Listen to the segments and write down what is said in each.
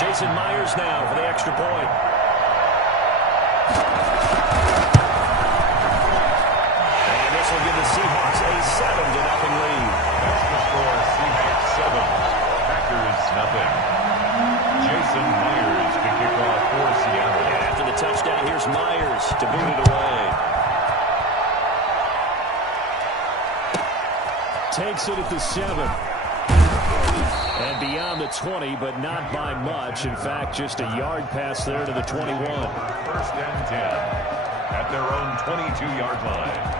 Jason Myers now for the extra point. And this will give the Seahawks a 7-0 lead. That's the score, Seahawks 7, Packers nothing. Jason Myers to kick off for Seattle. And after the touchdown, here's Myers to boot it away. Takes it at the 7. And beyond the 20, but not by much. In fact, just a yard pass there to the 21. First and 10 at their own 22-yard line.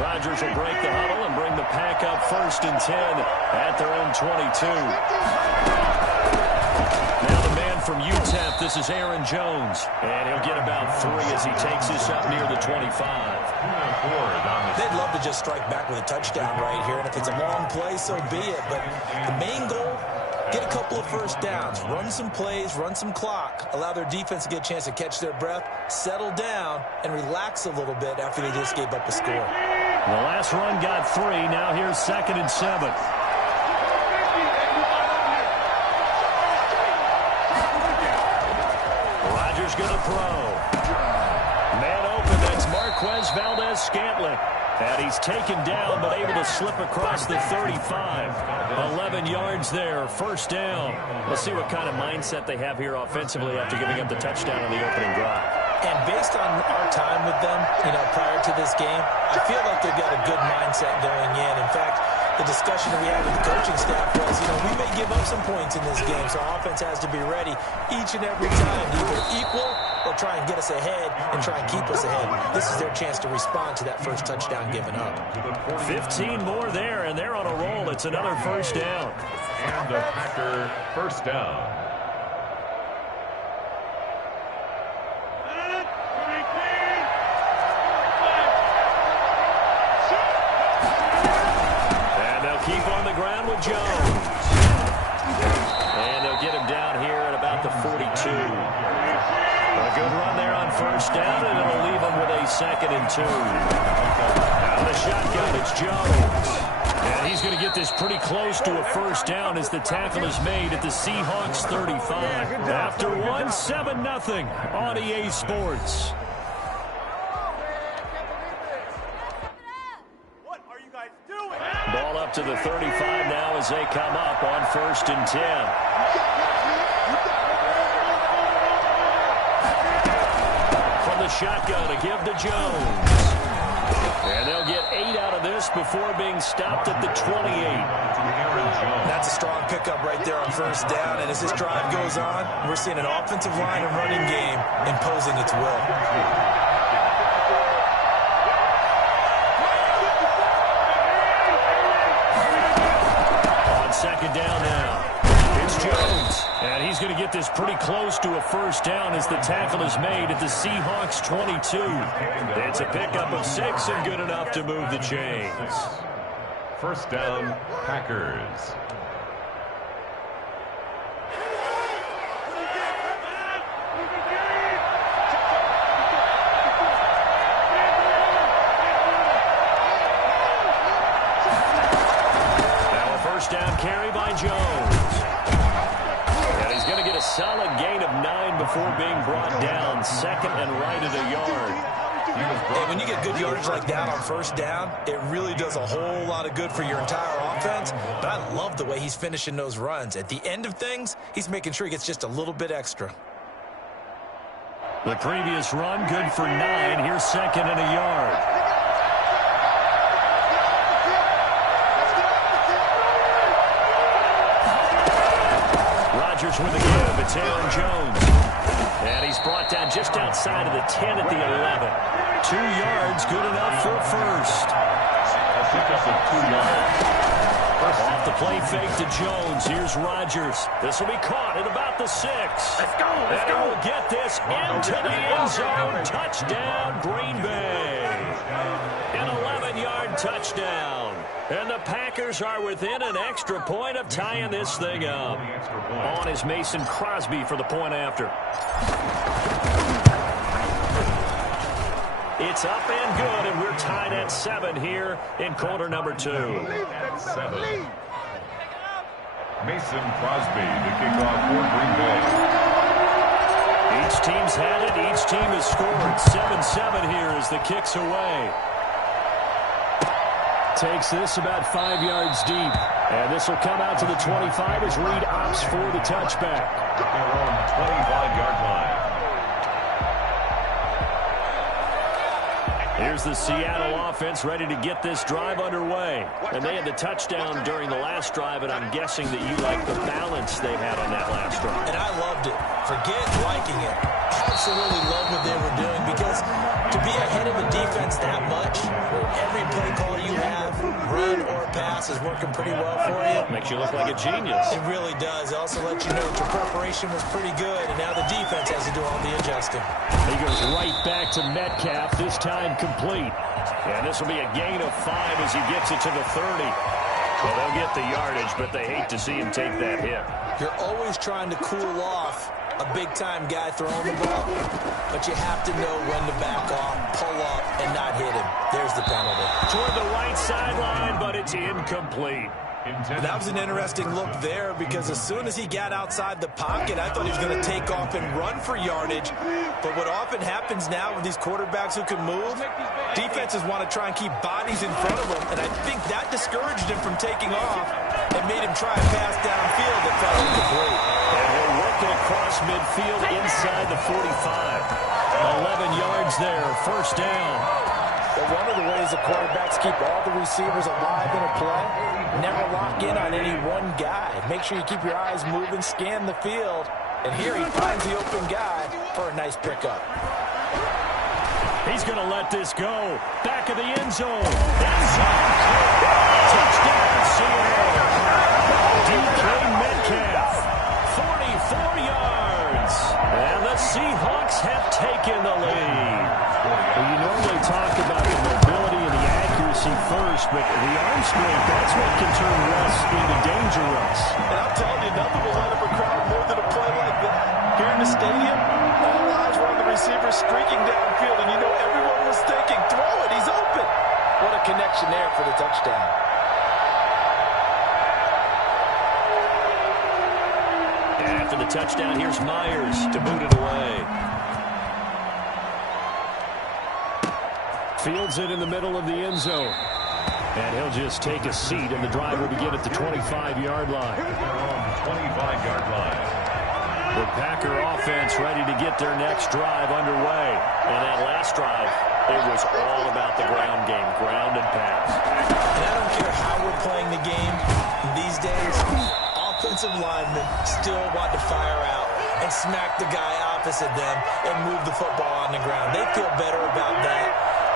Rodgers will break the huddle and bring the pack up first and 10 at their own 22. Now the man from UTEP, this is Aaron Jones. And he'll get about 3 as he takes this up near the 25. They'd love to just strike back with a touchdown right here. And if it's a long play, so be it. But the main goal, get a couple of first downs, run some plays, run some clock, allow their defense to get a chance to catch their breath, settle down, and relax a little bit after they just gave up a score. The last run got 3. Now here's 2nd and 7. Rodgers going to throw. Man open, that's Marquez Valdez-Scantling. And he's taken down, but able to slip across the 35. 11 yards there, first down. Let's see what kind of mindset they have here offensively after giving up the touchdown on the opening drive. And based on our time with them, prior to this game, I feel like they've got a good mindset going in. In fact, the discussion that we had with the coaching staff was, we may give up some points in this game, so offense has to be ready each and every time to either equal or try and get us ahead and try and keep us ahead. This is their chance to respond to that first touchdown given up. 15 more there, and they're on a roll. It's another first down. And the Packer first down. Keep on the ground with Jones. And they'll get him down here at about the 42. A good run there on first down, and it'll leave him with a 2nd and 2. Out of the shotgun, it's Jones. And he's going to get this pretty close to a first down as the tackle is made at the Seahawks 35. After 1, 7-0 on EA Sports. Ball up to the 35 now as they come up on 1st and 10. From the shotgun to give to Jones. And they'll get 8 out of this before being stopped at the 28. That's a strong pickup right there on first down. And as this drive goes on, we're seeing an offensive line and running game imposing its will. Second down now. It's Jones. And he's going to get this pretty close to a first down as the tackle is made at the Seahawks 22. It's a pickup of 6 and good enough to move the chains. First down, Packers. Down carry by Jones. And he's going to get a solid gain of 9 before being brought down. 2nd and right at a yard. And when you get good yardage like that on first down, it really does a whole lot of good for your entire offense. But I love the way he's finishing those runs. At the end of things, he's making sure he gets just a little bit extra. The previous run, good for 9. Here's 2nd and a yard. Rodgers with the give. It's Aaron Jones. And he's brought down just outside of the 10 at the 11. 2 yards, good enough for a first. A pickup of 2 yards. Off the Play fake to Jones. Here's Rodgers. This will be caught at about the 6. Let's go. And he will get this into the end zone. Touchdown, Green Bay. An 11-yard touchdown. And the Packers are within an extra point of tying this thing up. On is Mason Crosby for the point after. It's up and good, and we're tied at 7 here in quarter number 2. 7. Mason Crosby, the kickoff for Green Bay. Each team's had it. Each team has scored. 7-7 here as the kick's away. Takes this about 5 yards deep. And this will come out to the 25 as Reed opts for the touchback. Their own 25-yard line. Here's the Seattle offense ready to get this drive underway. And they had the touchdown during the last drive, and I'm guessing that you like the balance they had on that last drive. And I loved it. Forget liking it. Absolutely love what they were doing, because to be ahead of a defense that much, every play call you have, run or pass, is working pretty well for you. Makes you look like a genius. It really does. It also lets you know that your preparation was pretty good, and now the defense has to do all the adjusting. He goes right back to Metcalf, this time complete. And this will be a gain of 5 as he gets it to the 30. Well, they'll get the yardage, but they hate to see him take that hit. You're always trying to cool off a big-time guy throwing the ball, but you have to know when to back off, pull up, and not hit him. There's the penalty. Toward the right sideline, but it's incomplete. That was an interesting look there, because as soon as he got outside the pocket, I thought he was going to take off and run for yardage. But what often happens now with these quarterbacks who can move, defenses want to try and keep bodies in front of them, and I think that discouraged him from taking off and made him try a pass downfield that fell incomplete. And he'll work it across midfield inside the 45. 11 yards there, first down. But one of the ways the quarterbacks keep all the receivers alive in a play, never lock in on any one guy. Make sure you keep your eyes moving, scan the field. And here he finds the open guy for a nice pickup. He's going to let this go. Back of the end zone. End zone. Touchdown, Seattle. DK Metcalf, 44 yards. And the Seahawks have taken the lead. Well, you normally talk about the mobility and the accuracy first, but the arm strength, that's what can turn Russ into danger Russ. And I'm telling you, nothing will light up a crowd more than a play like that. Here in the stadium, all eyes were on the receiver streaking downfield, and you know everyone was thinking, throw it, he's open. What a connection there for the touchdown. And after the touchdown, here's Myers to boot it away. Fields it in the middle of the end zone. And he'll just take a seat, and the drive will begin at the 25-yard line. Their own 25-yard line. The Packer offense ready to get their next drive underway. And that last drive, it was all about the ground game, ground and pass. And I don't care how we're playing the game these days, offensive linemen still want to fire out and smack the guy opposite them and move the football on the ground. They feel better about that.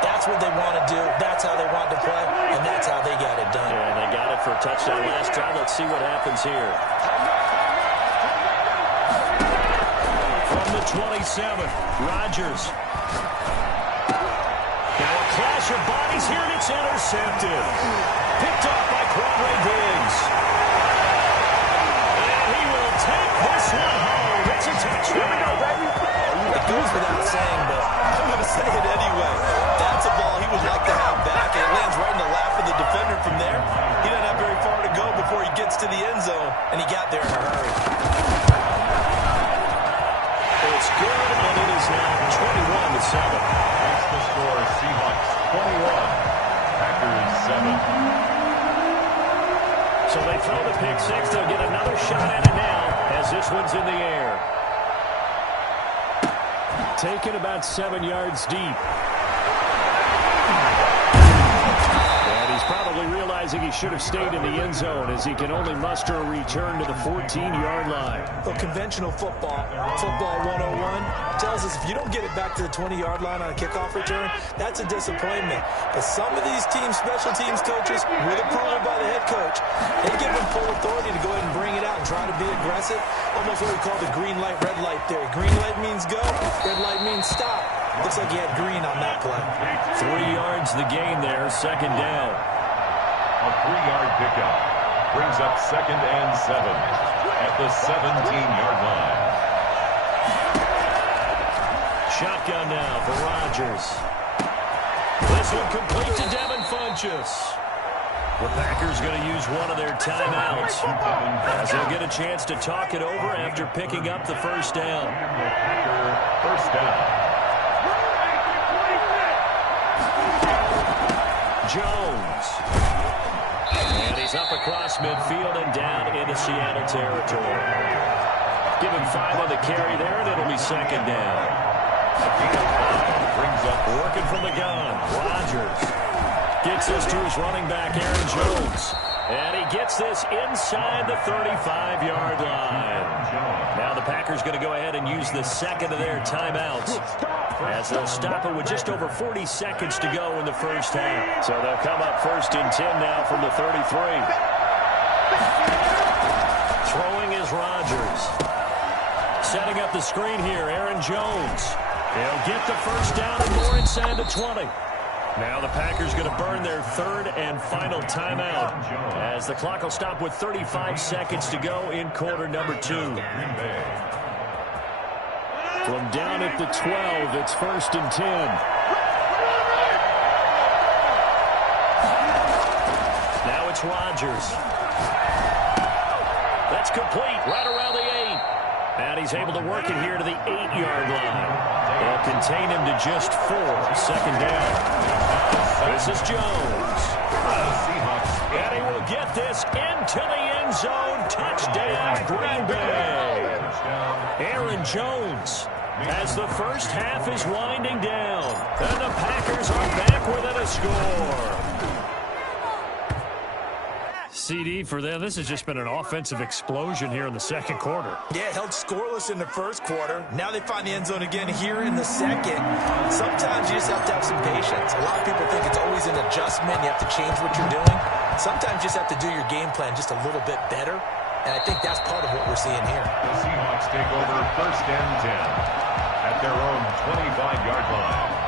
That's what they want to do. That's how they want to play, and that's how they got it done. Yeah, and they got it for a touchdown last drive. Let's see what happens here. From the 27, Rodgers. Now a clash of bodies here, and it's intercepted. Picked off by Quadre Diggs. And he will take this one home. It's a touchdown. It goes without saying, but I'm going to say it anyway. That's a ball he would like to have back, and it lands right in the lap of the defender from there. He doesn't have very far to go before he gets to the end zone, and he got there in a hurry. It's good, and it is now 21-7. Makes the score Seahawks 21, Packers 7. So they throw the pick six. They'll get another shot at it now as this one's in the air. Taken about 7 yards deep. And he's probably realizing he should have stayed in the end zone as he can only muster a return to the 14-yard line. Well, conventional football 101, tells us if you don't get it back to the 20-yard line on a kickoff return, that's a disappointment. But some of these teams, special teams coaches, with approval by the head coach, they give them 4 try to be aggressive. Almost what we call the green light, red light theory. Green light means go, red light means stop. Looks like he had green on that play. 3 yards the gain there, second down. A 3-yard pickup brings up 2nd and 7 at the 17-yard line. Shotgun now for Rodgers. This one complete to Devin Funchess. The Packers going to use one of their timeouts as they'll get a chance to talk it over after picking up the first down. First down. Jones. And he's up across midfield and down into Seattle territory. Give him 5 on the carry there, and it'll be second down. Brings up working from the gun. Rodgers gets this to his running back, Aaron Jones. And he gets this inside the 35-yard line. Now the Packers going to go ahead and use the second of their timeouts as they'll stop it with just over 40 seconds to go in the first half. So they'll come up 1st and 10 now from the 33. Throwing is Rodgers. Setting up the screen here, Aaron Jones. He'll get the first down and more inside the 20. Now the Packers going to burn their 3rd and final timeout as the clock will stop with 35 seconds to go in quarter number 2. From down at the 12, it's 1st and 10. Now it's Rodgers. That's complete right around the 8. And he's able to work it here to the 8-yard line. They'll contain him to just 4. Second down. This is Jones. And he will get this into the end zone. Touchdown, Green Bay. Aaron Jones, as the first half is winding down. And the Packers are back within a score. CD for them. This has just been an offensive explosion here in the second quarter. Yeah, held scoreless in the first quarter. Now they find the end zone again here in the second. Sometimes you just have to have some patience. A lot of people think it's always an adjustment. You have to change what you're doing. Sometimes you just have to do your game plan just a little bit better. And I think that's part of what we're seeing here. The Seahawks take over 1st and 10 at their own 25-yard line.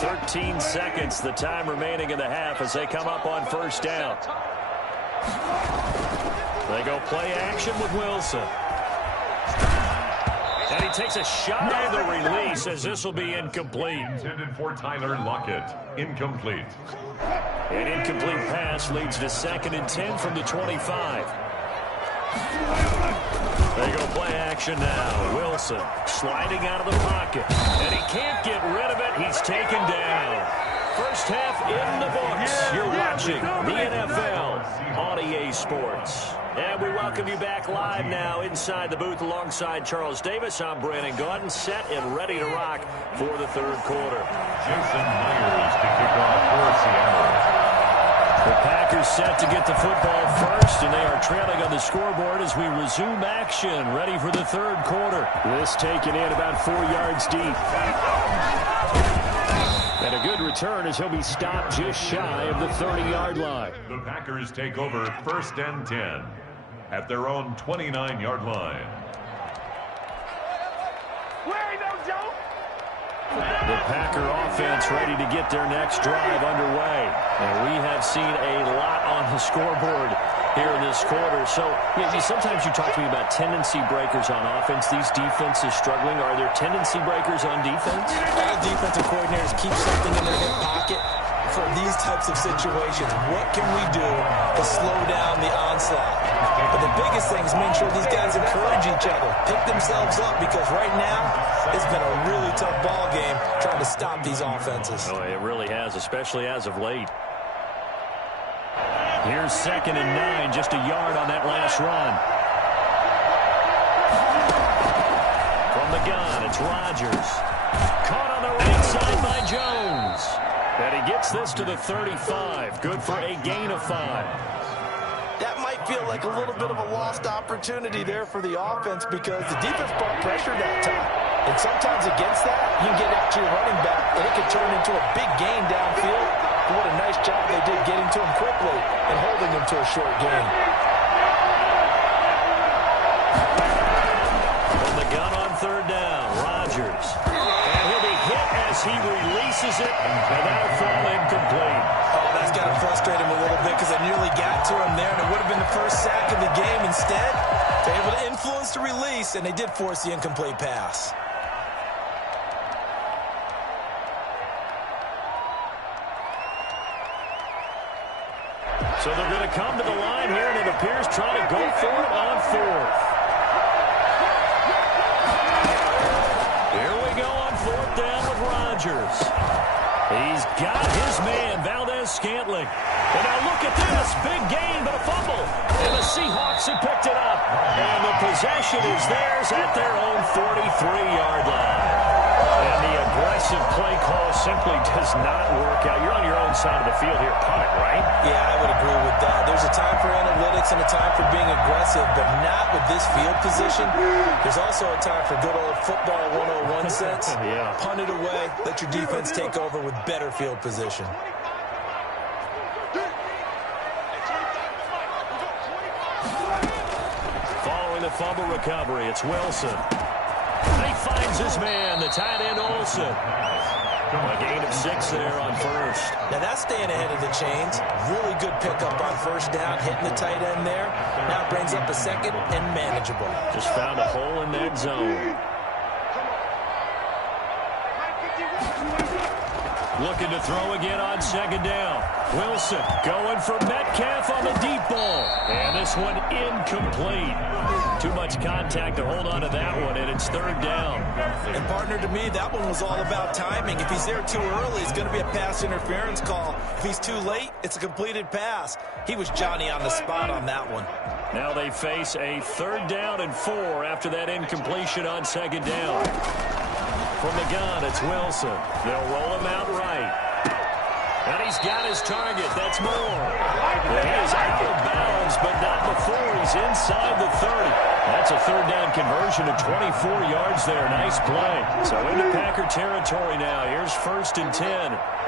13 seconds, the time remaining in the half as they come up on first down. They go play action with Wilson. And he takes a shot at the release as this will be incomplete. Intended for Tyler Lockett. Incomplete. An incomplete pass leads to 2nd and 10 from the 25. They go play action now. Wilson sliding out of the pocket. And he can't get rid of it. He's taken down. First half in the books. You're watching the NFL on EA Sports. And we welcome you back live now inside the booth alongside Charles Davis. I'm Brandon Gordon, set and ready to rock for the third quarter. Jason Myers to kick off for Seattle. The Packers set to get the football first, and they are trailing on the scoreboard as we resume action, ready for the third quarter. This taken in about 4 yards deep. And a good return as he'll be stopped just shy of the 30-yard line. The Packers take over 1st and 10 at their own 29-yard line. The Packer offense ready to get their next drive underway. And we have seen a lot on the scoreboard here in this quarter. So sometimes you talk to me about tendency breakers on offense. These defenses struggling. Are there tendency breakers on defense? All defensive coordinators keep something in their hip pocket for these types of situations. What can we do to slow down the onslaught? But the biggest thing is making sure these guys encourage each other, pick themselves up, because right now it's been a really tough ball game trying to stop these offenses. Oh, it really has, especially as of late. Here's 2nd and 9, just a yard on that last run. From the gun, it's Rodgers. Caught on the right side by Jones. And he gets this to the 35. Good for a gain of 5. That might feel like a little bit of a lost opportunity there for the offense because the defense brought pressure that time. And sometimes against that, you can get after your running back, and it can turn into a big gain downfield. But what a nice job they did getting to him quickly and holding him to a short gain. From the gun on third down, Rodgers. And he'll be hit as he releases it, and that'll fall incomplete. Oh, that's got to frustrate him a little bit because I nearly got to him there, and it would have been the first sack of the game. Instead, they're able to influence the release, and they did force the incomplete pass. So they're going to come to the line here, and it appears trying to go for it on fourth. Here we go on fourth down with Rodgers. He's got his man, Valdez-Scantling. And now look at this. Big gain, but a fumble. And the Seahawks have picked it up. And the possession is theirs at their own 43-yard line. And the aggressive play call simply does not work out. You're on your own side of the field here. Punt it, right? Yeah, I would agree with that. There's a time for analytics and a time for being aggressive, but not with this field position. There's also a time for good old football 101 sense. Yeah. Punt it away. Let your defense take over with better field position. Following the fumble recovery, it's Wilson. And he finds his man, the tight end Olsen. A gain of 6 there on first. Now that's staying ahead of the chains. Really good pickup on first down, hitting the tight end there. Now brings up a second and manageable. Just found a hole in that zone. Looking to throw again on second down. Wilson going for Metcalf on the deep ball. And this one incomplete. Too much contact to hold on to that one, and it's third down. And partner, to me, that one was all about timing. If he's there too early, it's going to be a pass interference call. If he's too late, it's a completed pass. He was Johnny on the spot on that one. Now they face a third down and 4 after that incompletion on second down. From the gun, it's Wilson. They'll roll him out right. And he's got his target. That's Moore. Well, he is out of bounds, but not before he's inside the 30. That's a third down conversion of 24 yards there. Nice play. So into Packer territory now. Here's first and 10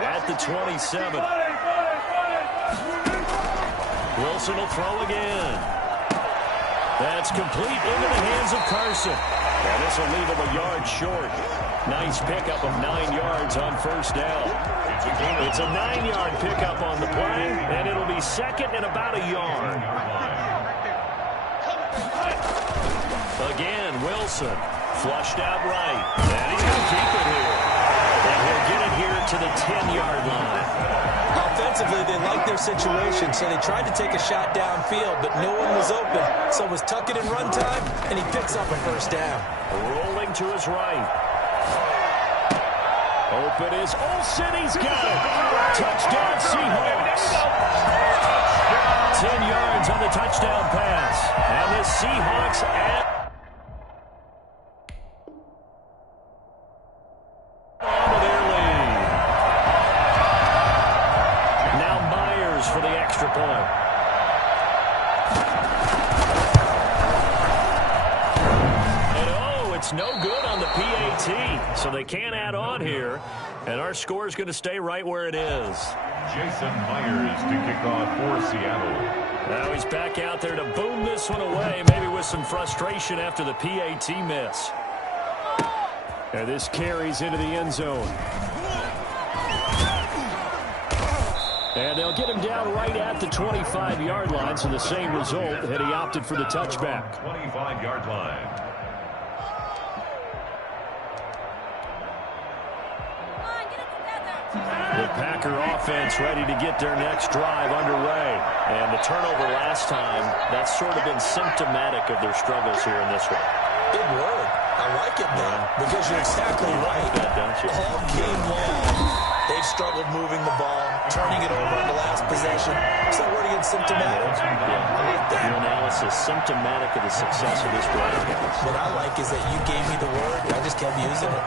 at the 27. Wilson will throw again. That's complete into the hands of Carson. And this will leave him a yard short. Nice pickup of 9 yards on first down. It's a 9-yard pickup on the play, and it'll be second and about a yard. Again, Wilson flushed out right. And he's going to keep it here. And he'll get it here to the 10-yard line. Offensively, they liked their situation, so they tried to take a shot downfield, but no one was open. So it was tuck it in run time, and he picks up a first down. Rolling to his right. Open is Olsen. He's got it. Touchdown, Seahawks. 10 yards on the touchdown pass. And the Seahawks add on to their lead. Now Myers for the extra point. And oh, it's no good on the PAT. So they can't add on here. And our score is going to stay right where it is. Jason Myers to kick off for Seattle. Now he's back out there to boom this one away, maybe with some frustration after the PAT miss. And this carries into the end zone. And they'll get him down right at the 25-yard line, so the same result that he opted for the touchback. 25-yard line. The Packer offense ready to get their next drive underway. And the turnover last time, that's sort of been symptomatic of their struggles here in this one. Big word. I like it, though, because you're exactly right. That, don't you? All game long, they've struggled moving the ball, turning it over on the last possession. So word again, symptomatic. Yeah. I like that. Your analysis, symptomatic of the success of this broadcast. What I like is that you gave me the word, I just kept using it.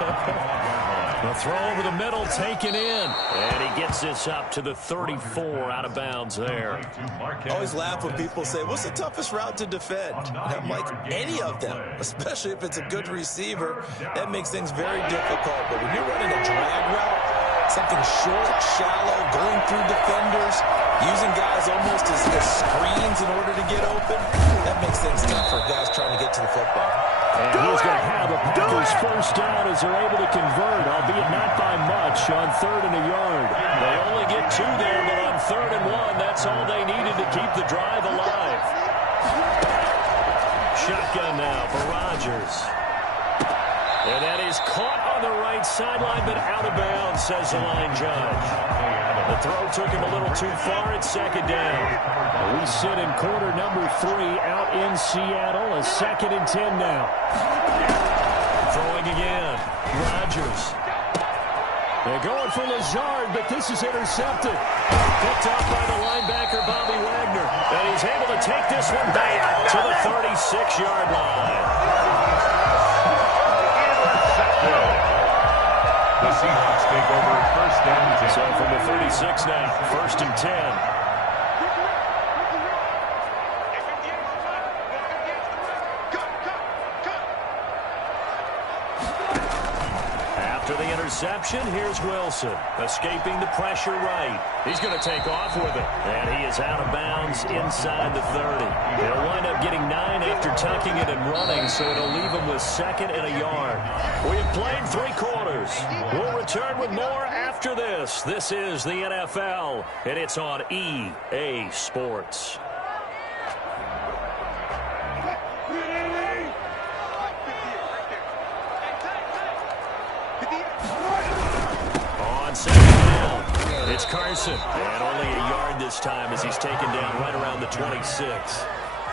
The throw over the middle taken in. And he gets this up to the 34 out of bounds there. I always laugh when people say, what's the toughest route to defend? And I'm like, any of them, especially if it's a good receiver. That makes things very difficult. But when you're running a drag route, something short, shallow, going through defenders, using guys almost as screens in order to get open, that makes things tough for guys trying to get to the football. And he's going to have the Packers first down as they're able to convert, albeit not by much, on 3rd and a yard. They only get 2 there, but on 3rd and 1, that's all they needed to keep the drive alive. Shotgun now for Rodgers. And that is caught on the right sideline, but out of bounds, says the line judge. The throw took him a little too far at 2nd down. We sit in quarter number 3 out in Seattle. A 2nd and 10 now. Throwing again. Rodgers. They're going for Lazard, but this is intercepted. Picked up by the linebacker, Bobby Wagner. And he's able to take this one back to the 36-yard line. The Seahawks take over 1st and 10. So from the 36 now, 1st and 10. After the interception, here's Wilson, escaping the pressure right. He's going to take off with it, and he is out of bounds inside the 30. He'll wind up getting 9 after tucking it and running, so it'll leave him with 2nd and a yard. We have played 3 quarters. We'll return with more after this. This is the NFL, and it's on EA Sports. On 2nd down, it's Carson. And only a yard this time as he's taken down right around the 26.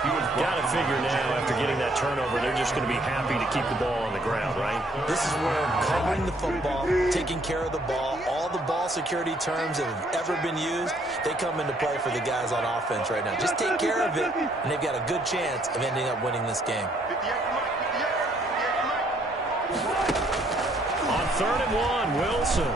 You've got to figure now, after getting that turnover, they're just going to be happy to keep the ball on the ground, right? This is where covering the football, taking care of the ball, all the ball security terms that have ever been used, they come into play for the guys on offense right now. Just take care of it, and they've got a good chance of ending up winning this game. On 3rd and 1, Wilson.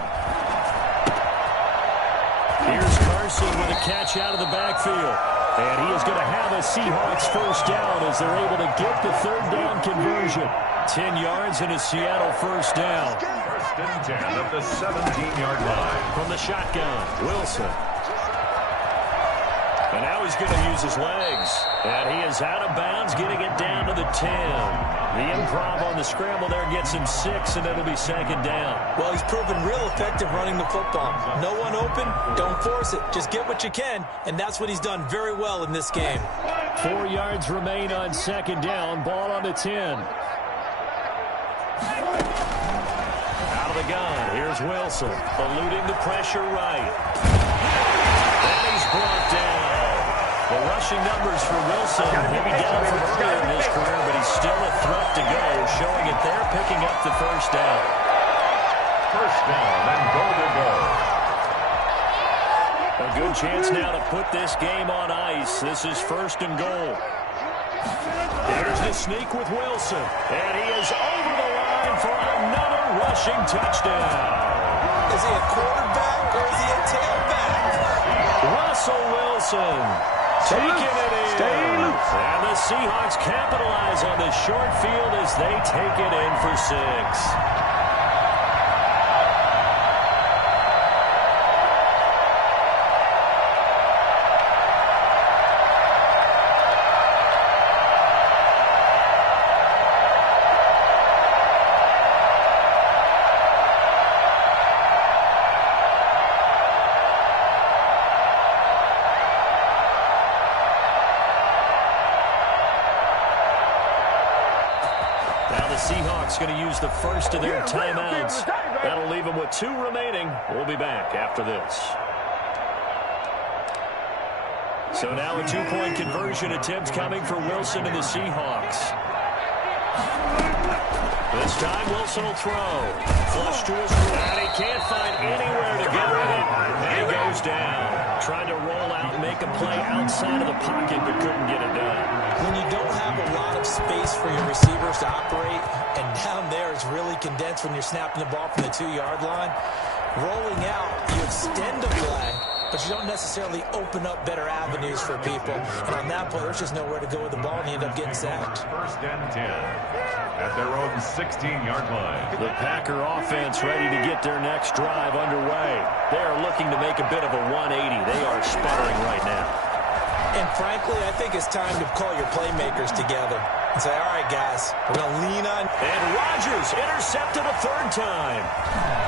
Here's Carson with a catch out of the backfield. And he is going to have a Seahawks first down as they're able to get the 3rd down conversion. 10 yards and a Seattle first down. 1st and 10 at the 17-yard line. From the shotgun, Wilson. And now he's going to use his legs. And he is out of bounds, getting it down to the 10. The improv on the scramble there gets him 6, and it'll be 2nd down. Well, he's proven real effective running the football. No one open, don't force it. Just get what you can, and that's what he's done very well in this game. 4 yards remain on 2nd down. Ball on the 10. Out of the gun, here's Wilson, eluding the pressure right. And he's brought down. The rushing numbers for Wilson, maybe down from earlier in his career, but he's still a threat to go, showing it there, picking up the first down. 1st down and goal to go. A good chance now to put this game on ice. This is 1st and goal. There's the sneak with Wilson, and he is over the line for another rushing touchdown. Is he a quarterback or is he a tailback? Russell Wilson taking it in. And the Seahawks capitalize on the short field as they take it in for 6. Seahawks going to use the first of their timeouts. That'll leave them with 2 remaining. We'll be back after this. So now a 2-point conversion attempt coming for Wilson and the Seahawks. This time Wilson will throw. Flush to his right. He can't find anywhere to get with it. And he goes down. Trying to roll out and make a play outside of the pocket, but couldn't get it done. When you don't have a lot of space for your receivers to operate, And down there is really condensed when you're snapping the ball from the 2-yard line. Rolling out, you extend a play, but you don't necessarily open up better avenues for people. And on that play, there's just nowhere to go with the ball, and you end up getting sacked. First and 10 at their own 16-yard line. The Packer offense ready to get their next drive underway. They are looking to make a bit of a 180. They are sputtering right now. And frankly, I think it's time to call your playmakers together and say, all right, guys, we're going to lean on. And Rodgers intercepted a third time.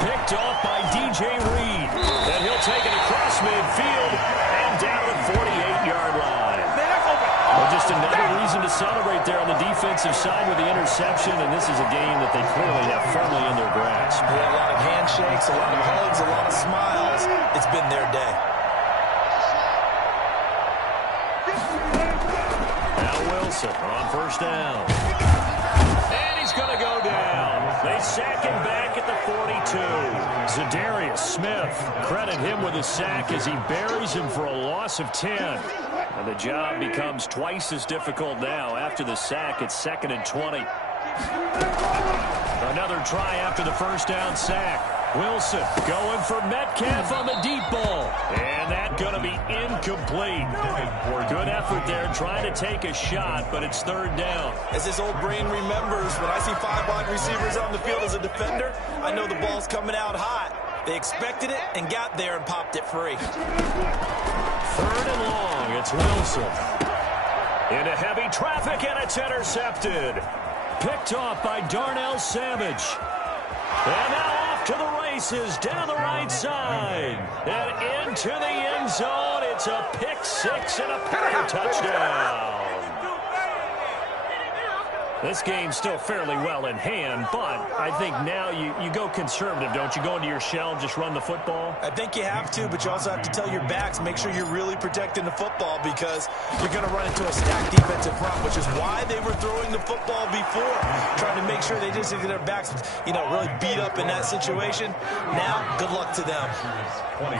Picked off by DJ Reed. And he'll take it across midfield and down the 48-yard line. Well, just another reason to celebrate there on the defensive side with the interception, and this is a game that they clearly have firmly in their grasp. Yeah, a lot of handshakes, a lot of hugs, a lot of smiles. It's been their day. On first down. And he's going to go down. They sack him back at the 42. Za'Darius Smith, credit him with a sack as he buries him for a loss of 10. And the job becomes twice as difficult now. After the sack, it's 2nd and 20. Another try after the first down sack. Wilson going for Metcalf on the deep ball. And that's going to be incomplete. Good effort there trying to take a shot, but it's 3rd down. As this old brain remembers, when I see 5 wide receivers on the field as a defender, I know the ball's coming out hot. They expected it and got there and popped it free. 3rd and long. It's Wilson. Into heavy traffic, and it's intercepted. Picked off by Darnell Savage. And now off to the races, down the right side. And into the end zone. It's a pick 6 and a Packer touchdown. This game's still fairly well in hand, but I think now you go conservative, don't you? Go into your shell and just run the football? I think you have to, but you also have to tell your backs, make sure you're really protecting the football because you're going to run into a stacked defensive front, which is why they were throwing the football before, trying to make sure they just get their backs, really beat up in that situation. Now, good luck to them.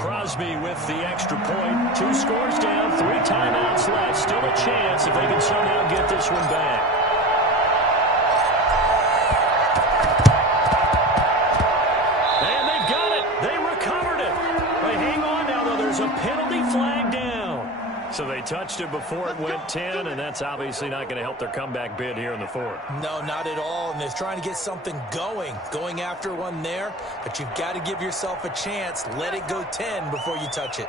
Crosby with the extra point. 2 scores down, 3 timeouts left. Still a chance if they can somehow get this one back. A penalty flag down. So they touched it before it went 10, and that's obviously not going to help their comeback bid here in the 4th. No, not at all, and they're trying to get something going after one there, but you've got to give yourself a chance. Let it go 10 before you touch it.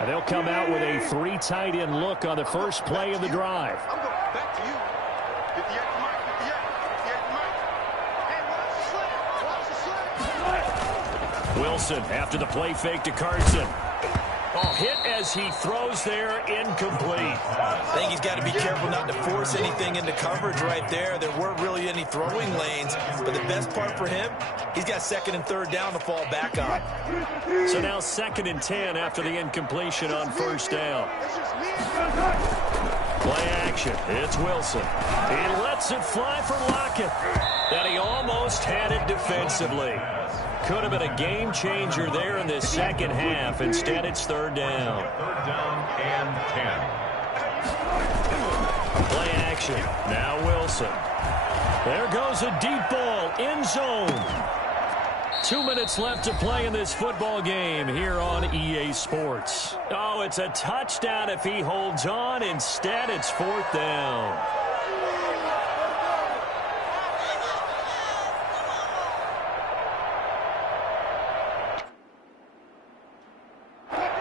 And they'll come out with a 3 tight end look on the first play of the drive. I'm going back to you. 58 to Mike, 58 to Mike. Hey, watch the slip. Wilson after the play fake to Carson. Oh, hit as he throws there, incomplete. I think he's got to be careful not to force anything into coverage right there. There weren't really any throwing lanes, but the best part for him, he's got 2nd and 3rd down to fall back on. So now 2nd and 10 after the incompletion on first down. Play action. It's Wilson. He lets it fly for Lockett. And he almost had it defensively. Could have been a game changer there in this second half. Instead, it's 3rd down. 3rd down and 10. Play action. Now Wilson. There goes a deep ball. End zone. 2 minutes left to play in this football game here on EA Sports. Oh, it's a touchdown if he holds on. Instead, it's 4th down.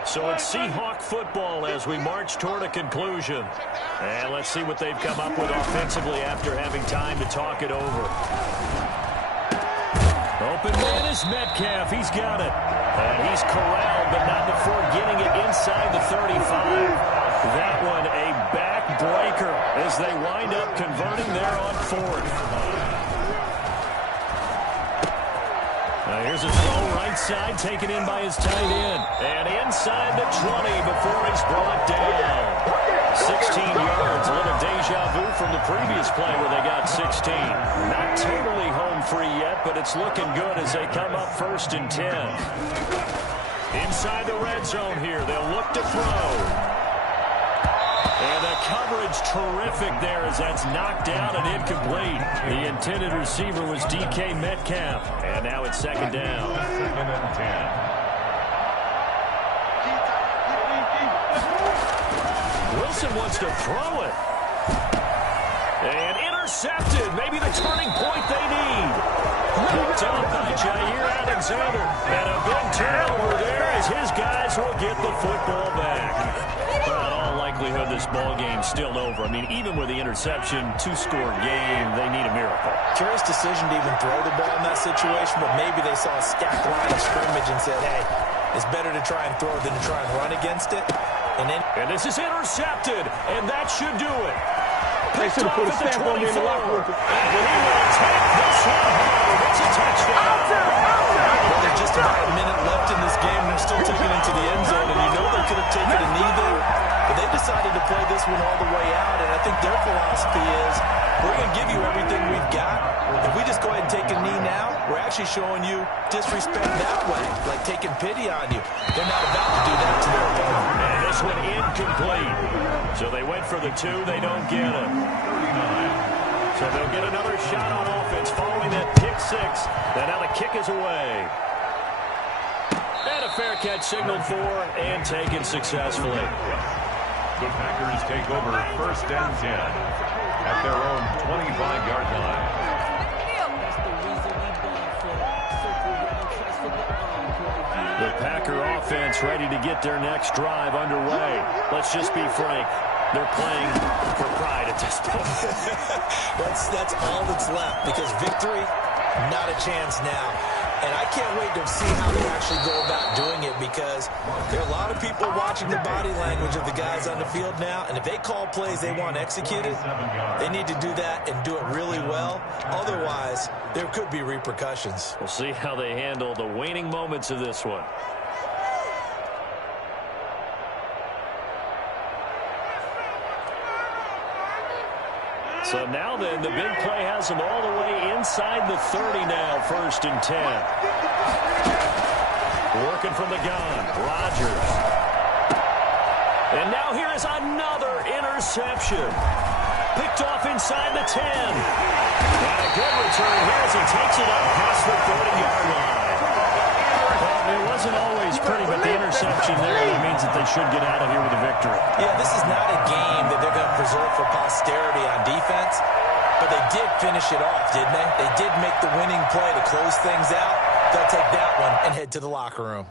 So it's Seahawk football as we march toward a conclusion. And let's see what they've come up with offensively after having time to talk it over. Open man is Metcalf. He's got it. And he's corralled, but not before getting it inside the 35. That one a backbreaker as they wind up converting there on 4th. Here's a throw right side, taken in by his tight end. And inside the 20 before he's brought down. 16 yards, a little deja vu from the previous play where they got 16. Not totally home free yet, but it's looking good as they come up 1st and 10. Inside the red zone here, they'll look to throw. And the coverage terrific there as that's knocked down and incomplete. The intended receiver was DK Metcalf. And now it's second down. Second and 10. Wilson wants to throw it. And intercepted. Maybe the turning point they need. Picked up by Jair Alexander. And a big turnover there as his guys will get the football back. Well, in all likelihood, this ball game's still over. I mean, even with the interception, 2-score game, they need a miracle. Curious decision to even throw the ball in that situation, but maybe they saw a stacked line of scrimmage and said, hey, it's better to try and throw than to try and run against it. And this is intercepted, and that should do it. They should have put a stamp on me in the locker room. And he will take this one home. It's a touchdown. Well, there's just about a minute left in this game, and they're still taking it into the end zone, and you know they could have taken a knee there, but they decided to play this one all the way out, and I think their philosophy is, we're going to give you everything we've got. If we just go ahead and take a knee now, we're actually showing you disrespect that way, like taking pity on you. They're not about to do that to their opponent. And this one incomplete. So they went for the 2. They don't get it. 39. So they'll get another shot on offense following that pick 6. And now the kick is away. And a fair catch signaled for and taken successfully. The Packers take over first and 10 at their own 25-yard line. The Packer offense ready to get their next drive underway. Let's just be frank. They're playing for pride at this point. That's all that's left, because victory, not a chance now. And I can't wait to see how they actually go about doing it, because there are a lot of people watching the body language of the guys on the field now, and if they call plays they want executed, they need to do that and do it really well. Otherwise, there could be repercussions. We'll see how they handle the waning moments of this one. So now then, the big play has them all the way inside the 30 now, first and 10. Working from the gun, Rodgers. And now here is another interception. Picked off inside the 10. And a good return here as he takes it up past the 30-yard line. Well, it wasn't always pretty, but the interception there means that they should get out of here with a victory. Yeah, this is not a game that they're going to preserve for posterity on defense, but they did finish it off, didn't they? They did make the winning play to close things out. They'll take that one and head to the locker room.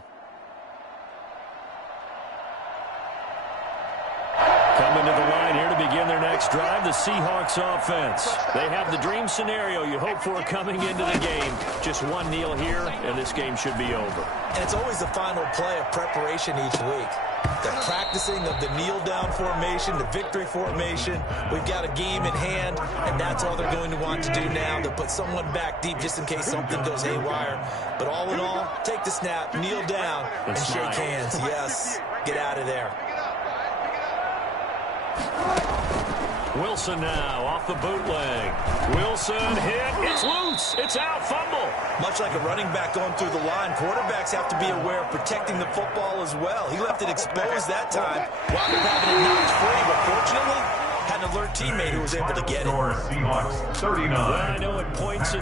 Coming to the line here to begin their next drive, the Seahawks offense. They have the dream scenario you hope for coming into the game. Just one kneel here, and this game should be over. And it's always the final play of preparation each week. The practicing of the kneel-down formation, the victory formation. We've got a game in hand, and that's all they're going to want to do now. They'll put someone back deep just in case something goes haywire. But all in all, take the snap, kneel down, and shake hands. Yes, get out of there. Wilson now off the bootleg. Wilson hit. It's loose. It's out. Fumble. Much like a running back going through the line, quarterbacks have to be aware of protecting the football as well. He left it exposed that time. Wound up having it knocked free, but fortunately, had an alert teammate who was able to get it. Seahawks 39. Well, I know at points in